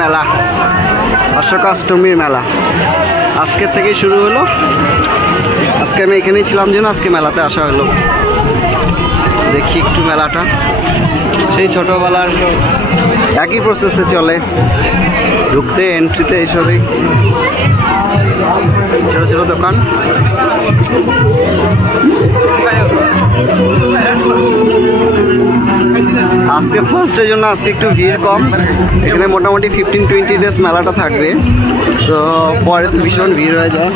মেলা, অশোকাষ্টমীর মেলা আজকে থেকে শুরু হলো। আজকে আমি এখানেই ছিলাম জন্য আজকে মেলাতে আসা হলো। দেখি একটু মেলাটা, সেই ছোটোবেলার একই প্রসেসে চলে, ঢুকতে এন্ট্রিতে এইসবই ছোটো ছোটো দোকান। আজকে ফার্স্টের জন্য আজকে একটু ভিড় কম, এখানে মোটামুটি 15-20 ডেজ মেলাটা থাকবে, তো পরে তো ভীষণ ভিড় হয়ে যায়।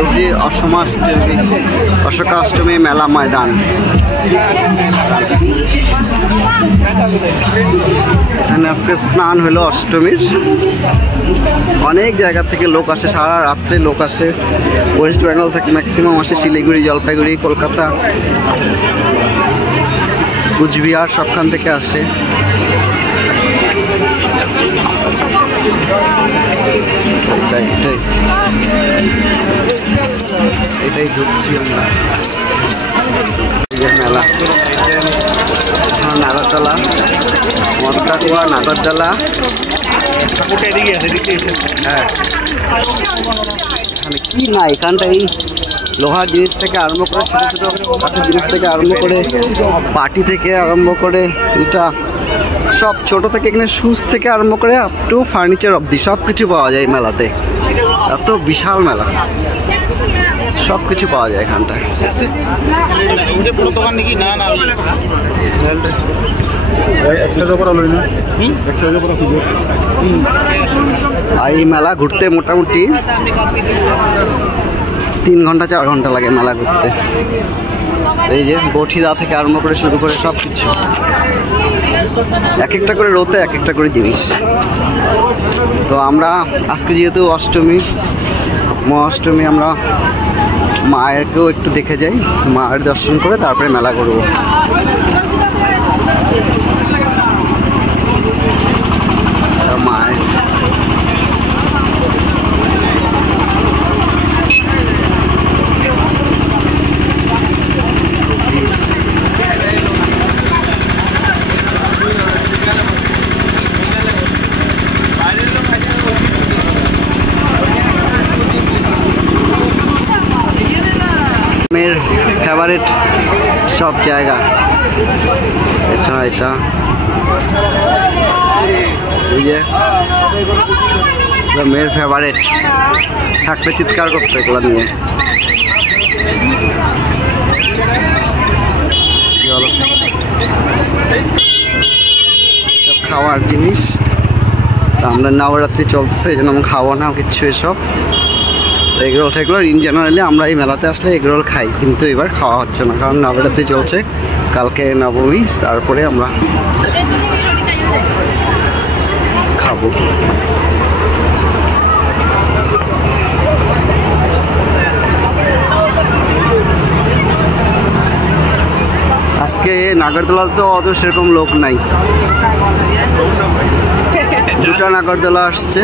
এই যে অশোকাষ্টমী মেলা ময়দান, এখানে আজকে স্নান হলো অষ্টমীর। অনেক জায়গা থেকে লোক আসে, সারা রাত্রে লোক আসে। ওয়েস্ট বেঙ্গল থেকে ম্যাক্সিমাম আসে, শিলিগুড়ি, জলপাইগুড়ি, কলকাতা, কুচবিহার সবখান থেকে আসে। এটাই ঢুকছি আমরা। মেলা নাগরদোলা, মদ্দাকুয়া নাগরদোলা। হ্যাঁ, এখানে কি না, এখানটা এই লোহার জিনিস থেকে আরম্ভ করে ছোটো ছোটো কাঠের জিনিস থেকে আরম্ভ করে পাটি থেকে আরম্ভ করে এটা সব ছোট থেকে, এখানে শুজ থেকে আরম্ভ করে আপ টু ফার্নিচার অবধি সব কিছু পাওয়া যায় মেলাতে। এত বিশাল মেলা, সব কিছু পাওয়া যায় এখানটায়। আর এই মেলা ঘুরতে মোটামুটি 3 ঘন্টা 4 ঘন্টা লাগে মেলা ঘুরতে। এই যে বঠিদা থেকে আরম্ভ করে শুরু করে সব কিছু, এক একটা করে রোতে এক একটা করে জিনিস। তো আমরা আজকে যেহেতু অষ্টমী, মহাষ্টমী, আমরা মায়েরকেও একটু দেখে যাই, মায়ের দর্শন করে তারপরে মেলা করবো। মায়ের ফেভারিট সব জায়গা, এটা এই যে মেয়ের ফেভারিট, থাকতে চিৎকার করতে এগুলো নিয়ে। সব খাওয়ার জিনিস, আমরা নবরাত্রি চলতেছে এই জন্য আমি খাবো না কিচ্ছু এসব। এগরোল ঠেগরোল ইন জেনারেলি আমরা এই মেলাতে আসলে এগরোল খাই, কিন্তু এবার খাওয়া হচ্ছে না কারণ নবরাত্রি চলছে, কালকে নবমী, তারপরে আমরা খাবো। আজকে নাগরদোলা তো অত সেরকম লোক নাই, 2টা নাগরদোলা আসছে,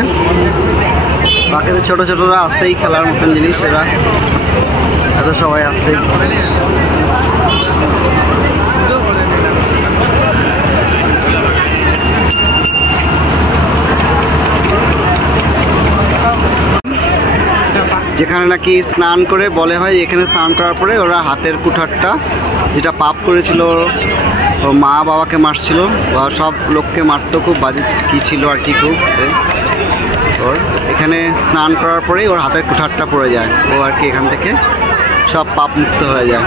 বাকি তো ছোটো ছোটোরা আসছেই খেলার মতন জিনিস, এরা এত সবাই আসছে। যেখানে নাকি স্নান করে বলে হয়, এখানে স্নান করার পরে ওরা হাতের কুঠারটা যেটা পাপ করেছিল, ওর মা বাবাকে মারছিল বা সব লোককে মারতো, খুব বাজে কী ছিল আর কি, খুব ওর এখানে স্নান করার পরেই ওর হাতের কুঠারটা পড়ে যায়, ও আর কি এখান থেকে সব পাপ মুক্ত হয়ে যায়।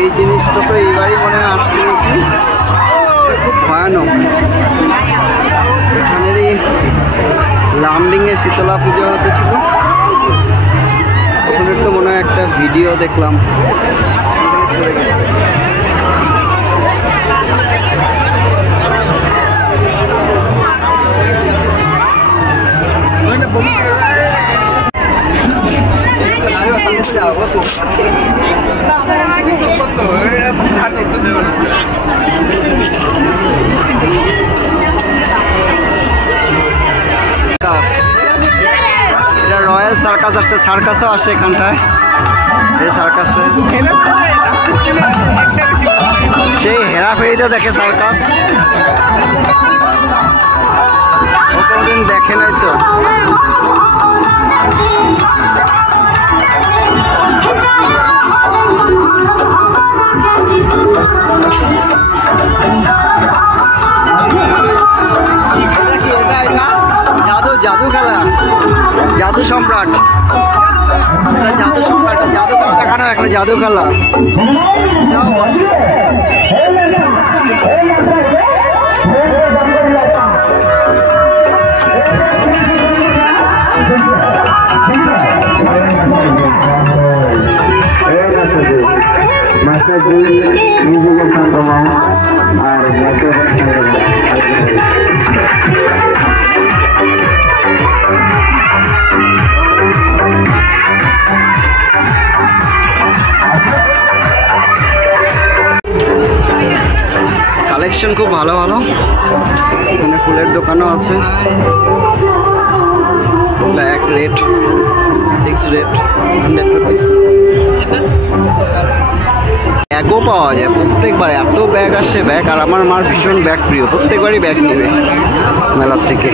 এই জিনিসটা তো এইবারই মনে হয় আসছে নাকি, খুব ভয়ানক। এখানেরই লামডিংয়ে শীতলা পুজো হতেছিল, ওখানের তো মনে হয় একটা ভিডিও দেখলাম। এটা রয়্যাল সার্কাস আসছে, সার্কাসও আসে এখানটায়। এই সার্কাসে সেই হেরাফেরিতে দেখে সার্কাস, ও কোনোদিন দেখে নাই তো। জাদু খেলা, জাদু সম্রাট, জাদু সম্রাট, জাদু খেলা দেখানো একটা জাদু খেলা। কালেকশন খুব ভালো ভালো, এখানে ফুলের দোকানও আছে। Black rate, fix rate 100 rupees. ব্যাগও পাওয়া যায় প্রত্যেকবার, এত ব্যাগ আসে ব্যাগ। আর আমার মার ভীষণ ব্যাগ প্রিয়, প্রত্যেকবারই ব্যাগ নেবে মেলার থেকে।